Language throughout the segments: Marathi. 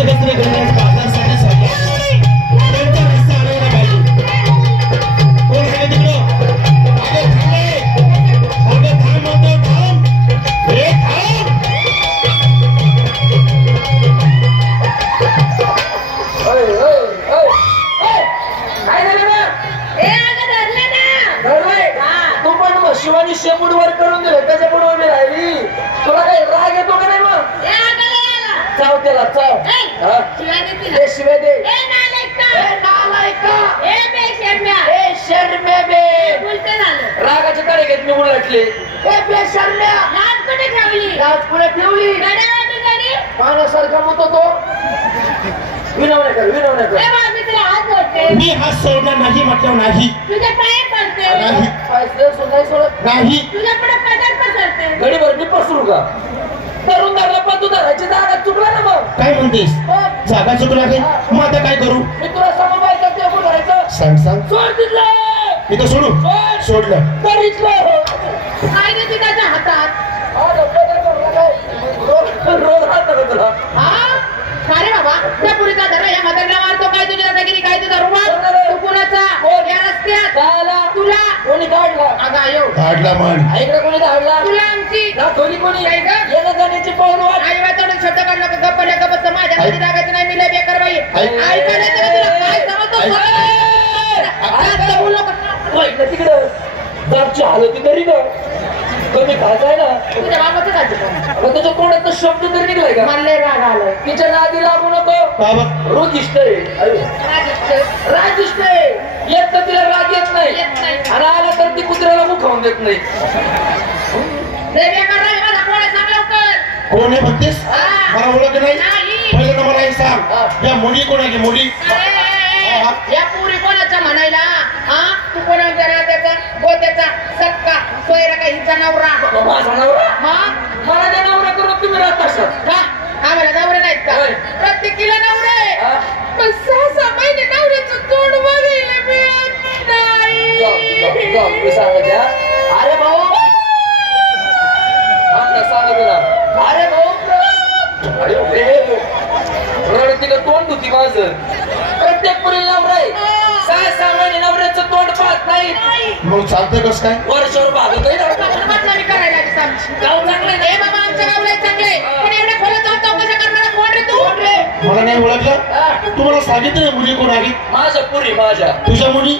असं कसं गणराज बाजारसाठी सांगतो त्यांचा रस्ता अडवला पाहिजे कोण आहे तिकडं अगं थांब म्हणतो थांब हे थांब काय झालं ना तू पण मग शिवानी शेपूड वर करून दिलं त्याच्या पुढे उभी राहिली तुला काही राग येतो का नाही मग चाव त्याला चाव शिवाय दे रागाचे तळे घेत मी उलटले पुढे ठेवली पाण्यासारखा मत होतो विनवण्या कर मी हात सोडणार नाही म्हटलं नाही नाही गडीभर मी पसरू का तरुण धरला पण तू धरायची जागा चुकला ना मग काय म्हणतेस जागा चुकला काय मग आता काय करू मी तुला समबायचं ते धरायचं सांग सांग सोड तिथलं इथं सोडू सोडलं तर इथलं काय देते त्याच्या हातात रोज हात का तुला अरे बाबा त्या पुरीचा धरा या म्हातारीला मारतो काय तुझ्या दादागिरी काय तुझा रुमाल तू कुणाचा या रस्त्यात तुला कोणी काढला अगं येऊ काढला म्हण इकडे कोणी काढला तुला आमची कोणी आहे का येणं जाण्याची पाऊल वाट आई बा तेवढे शब्द काढला का गप्पल्या गप्प माझ्या मध्ये लागायचं नाही मी लय बेकार बाई ऐकायला तुला काय समजतो बोललो तिकडं जारची हालती तरी ना कमी खायचाय ना तुझ्या बाबाचं काय तुझ्या तोंडाचा शब्द तरी निघलाय का मला राग आलाय तिच्या नादी लागू नको रोजिष्ट राजिष्ट येत तर तिला राग येत नाही आणि आला तर ती कुत्र्याला मुखावून देत नाही कोण आहे म्हणतेस मला ओळख नाही पहिल्यांदा मला हे सांग या मुली कोण आहे मुली या पुरी कोणाचा म्हणायला तू कोणाच्या नात्याचा गोत्याचा सक्का सोयरा का हिचा नवरा माझा नवरा मला त्या नवरा करून तुम्ही राहत असत का आम्हाला नवरा नाहीत का प्रत्येकीला नवरा आहे पण 6 महिने नवऱ्याचं तोंड बघायला मिळत नाही सांगा अरे भाऊ सांगा तुला अरे भाऊ रडती का तोंड होती माझं प्रत्येक पुरी नवरा आहे 6 महिने नवऱ्याचं तोंड पाहत नाही मग चालतं कस काय वर्षावर भागतोय बदनामी करायला गाव चांगले हे बाबा आमच्या गावला चांगले पण एवढ्या खोला जाऊन चौकशा करणारा कोण रे तू मला नाही ओळखलं तुम्हाला सांगितलं मुली कोण आहे माझ्या पुरी माझ्या तुझ्या मुली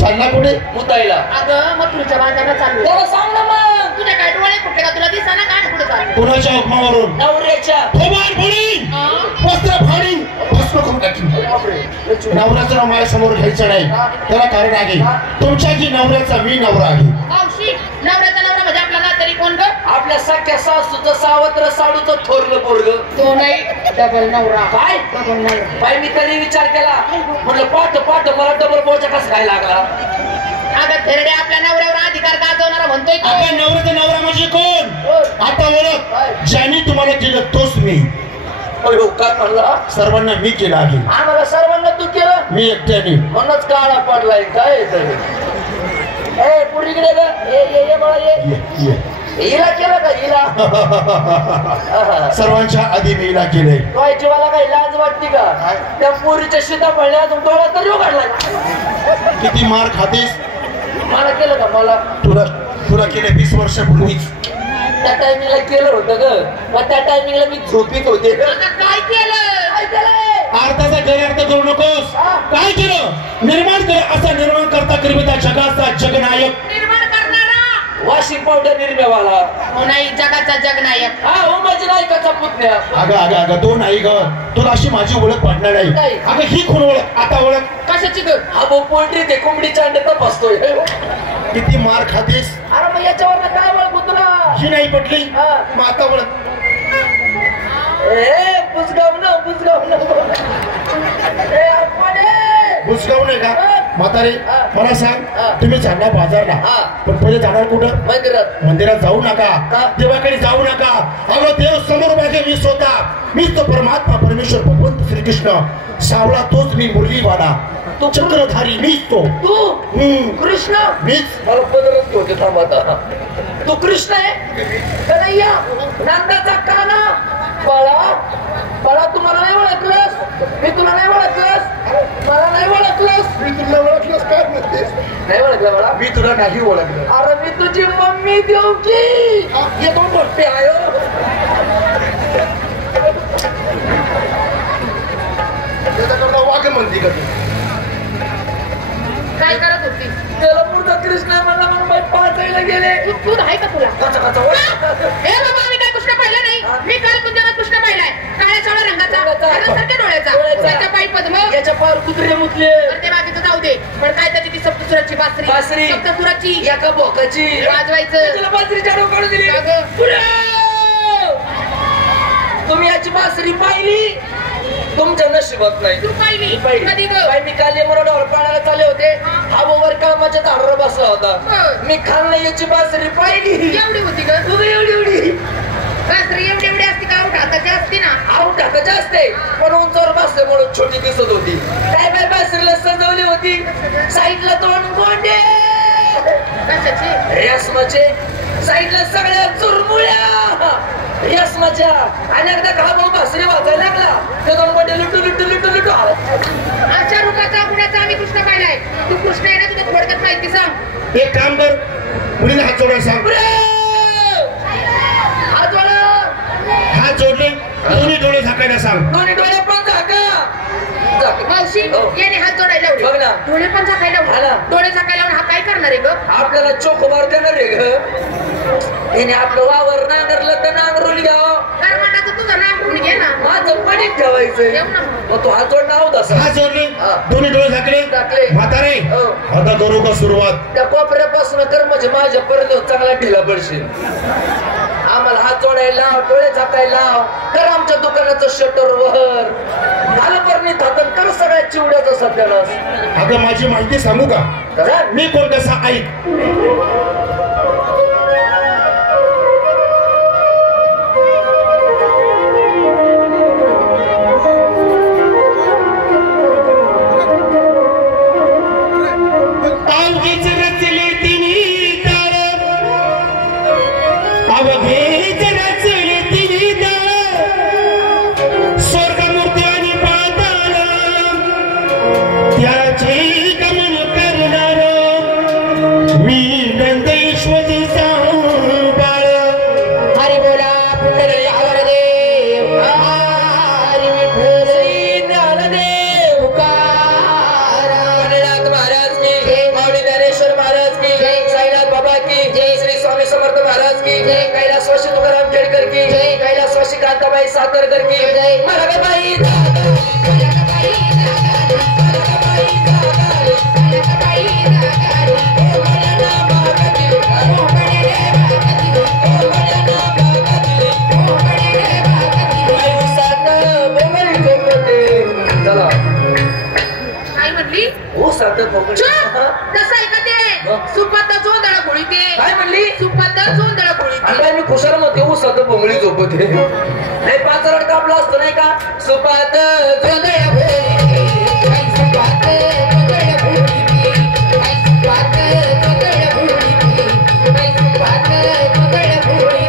चालला कुठे मुताईला अगं मग तुझ्या बाजारात चालू त्याला सांग ना मग तुझ्या काय डोळे कुठे का तुला दिसा ना काय कुठे चालू कुणाच्या हुकमावरून नवऱ्याच्या वस्त्र फाडीन भस्म करून टाकीन नवऱ्याचं नाव माझ्या समोर घ्यायचं नाही त्याला कारण आहे तुमच्या जी नवऱ्याचा मी नवरा आहे नवऱ्याचा नवरा म्हणजे आपला ना तरी कोण ग आपल्या सख्या सासूचं सावत्र साडूचं थोरलं पोरग तो नाही डबल नवरा काय डबल नवरा बाई मी तरी विचार केला म्हटलं पाठ मला डबल बोचा कसा काय लागला अगं थेरडे आपल्या नवऱ्यावर अधिकार गाजवणारा म्हणतोय आपल्या नवऱ्याचा नवरा म्हणजे कोण आता ओळख ज्यांनी तुम्हाला केलं तोच मी काय म्हणला सर्वांना मी केलं आहे आम्हाला सर्वांना तू केलं मी एकट्याने म्हणूनच काळा पडलाय काय ए पुरीकडे का ये बाळा ये हिला केलं का हिला सर्वांच्या आधी मी हिला केलंय व्हायची मला काही लाज वाटते का त्या पुरीच्या सीताफळल्या अजून डोळा तर येऊ काढलाय किती मार खातेस मला केलं का मला तुला केलं 20 वर्षापूर्वीच त्या टायमिंगला केलं होतं ग मग त्या टायमिंगला मी झोपीत होते काय केलं अर्थाचा गैरअर्थ करू नकोस काय केलं निर्माण कर असा निर्माण करता करिता जगाचा जगनायक निर्माण करणारा वॉशिंग पावडर निर्म्यावाला नाही जगाचा जगनायक उमाजी नायकाचा पुतण्या अगं तो नाही ग तुला अशी माझी ओळख पडणार नाही अगं ही खूण ओळख आता ओळख कशाची ग हा भाऊ पोल्ट्री ते कोंबडीच्या अंड्यात तपासतोय किती मार खातेस अरे मग याच्यावर काय ओळख तुला ही नाही पटली मग आता ओळख बुजगाव नाही का म्हातारे मला सांग तुम्ही जाणार बाजारला पण पहिले जाणार कुठं मंदिरात जाऊ नका देवाकडे जाऊ नका अगं देव समोर माझे मी स्वतः मीच तो परमात्मा परमेश्वर भगवंत श्रीकृष्ण सावळा तोच मी मुरलीवाला तो चक्रधारी मीच तो तू कृष्ण मीच मला बदलत होते थांब आता तू कृष्ण आहे कन्हैया नंदाचा काना बाळा तुम्हाला नाही ओळखलं ओळखलंस? मी तुला ओळखलंस काय म्हणतेस? नाही ओळखलं मला. मी तुला नाही ओळखलं. अरे मी तुझी मम्मी देऊ की येतो मोठे आयो. त्याच्याकरता वाघ म्हणते का तू? काय करत होती? त्याला पुढचा कृष्णा म्हणला म्हणून बाई पाचायला गेले. दूध आहे का तुला? कचा कचा हे बाबा मी काय कृष्ण पाहिला नाही. मी काल तुझ्या कृष्ण पाहिलाय. काळ्या सावळ्या रंगाचा, हरणासारख्या डोळ्याचा, त्याच्या पायी पद्म, याच्या पावर कुत्रे मुतले. तर ते बाकीचं जाऊ दे. पण काय त्याची ती सप्तसुराची बासरी, बासरी. सप्तसुराची एका बोकाची वाजवायचं. तुला बासरीच्या काढून दिली. का गं? पुढे! तुम्ही याची बासरी पाहिली? तुमच्या नशिबात नाही. तू पाहिली? कधी गं? बाई मी काल यमुनावर पाण्याला चालले होते. हा वर कामाच्या झाडावर बसला होता. मी खाल्लं याची बासरी पाहिली. एवढी होती ग? तू एवढी एवढी बासरी एवढी एवढी असती का? आऊट हाताची असती ना. आऊट हाताची असते पण उंचावर बसल्यामुळे छोटी दिसत होती. काय बाय बासरीला सजवली होती. साईडला दोन गोंडे कशाची? रेशमाचे. साईडला सगळ्या चुरमुळ्या रेशमाच्या. आणि एकदा घाबो बासरी वाजायला लागला ते दोन गोंडे लुटू लुटू लुटू लुटू अशा रूपाचा गुण्याचा आम्ही कृष्ण पाहिलाय. तू कृष्ण आहे ना, तुझ्या थोडक्यात माहिती सांग. एक काम कर, मुलीने हात जोडायला सांग. हात जोडा. हात जोडले दोन्ही डोळे झाकायला सांग. दोन्ही डोळे पण झाका. मावशी याने हात जोडायला बघ लावले. ना. डोळे पण झाकायला हा ना. लावले. डोळे झाकायला लावून हा काय करणार आहे ग? आपल्याला चोखोबार देणार रे ग. त्याने आपलं वावर नांगरलं तर नांगरून घ्यावं. कर्माटाचं तुझं नाव कोणी घे ना. माझं पडीत ठेवायचं. ठेव ना. मग तू हात जोड नाव तसं. हात जोडले हा. दोन्ही डोळे झाकले. झाकले. म्हातारे हो. आता करू का सुरुवात? त्या कोपऱ्यापासून कर म्हणजे माझ्यापर्यंत चांगला ढिला पडशील. आम्हाला हात जोडायला लाव, डोळे झाकायला लाव. कर आमच्या दुकानाचं शटर वर घाल परणी थापण कर सगळ्या चिवड्याचं सध्यालाच. अगं माझी माहिती सांगू का? मी कोण कसा ऐक. अवघीच रचले तिन्ही दार, अवघीच रचले तिन्ही दार, स्वर्गमूर्ती आणि पाताळ त्याचे गमन करणार मी नंदेश्वरीचा बाळ. हरी बोला पुंडलिक हरदेव. हरी विठ्ठल श्री ज्ञानदेव तुकाराम. गणनाथ महाराज की जय. माऊली ज्ञानेश्वर महाराज की जय. साईनाथ बाबा की जय. श्री स्वामी समर्थ महाराज की जय. कैलासवासी तुकाराम खेडकर की जय. कैलासवासी कांताबाई सातारकर की जय. मरगबाई चला काय म्हणली? हो सातत मोकळी. चुप! तसं आहे का ते? सुपात जोंधळा खोळी ते. काय म्हणली? सुपात जोंधळा खोळी ते. आता मी खुशाल मध्ये ऊसात भोंगळी झोपते. नाही पाच रड कापला असतो नाही का? सुपात जोंधळा भोंगळी, सुपात जोंधळा भोंगळी, सुपात जोंधळा भोंगळी, सुपात जोंधळा भोंगळी.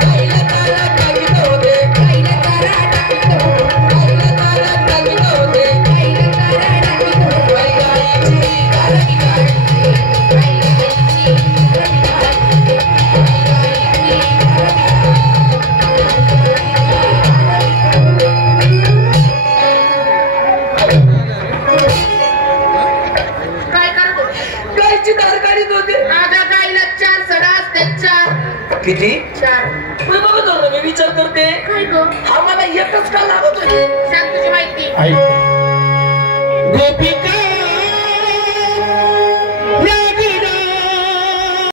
कैला तारा टाकीत होते, कैला तारा टाकीत होते, कैला तारा टाकीत होते, कैला तारा टाकीत होते. कैलाची कारणी काढली, कैलाची कारणी काय करत होती? गायची धार काढीत होते. माझ्या गाईला 4 सडा असते. 4 किती? 4 मी बघत होतो, मी विचार करते काय ग? हा मला एकच का लागतोय. सांग तुझी माहिती. ऐक. गोपिका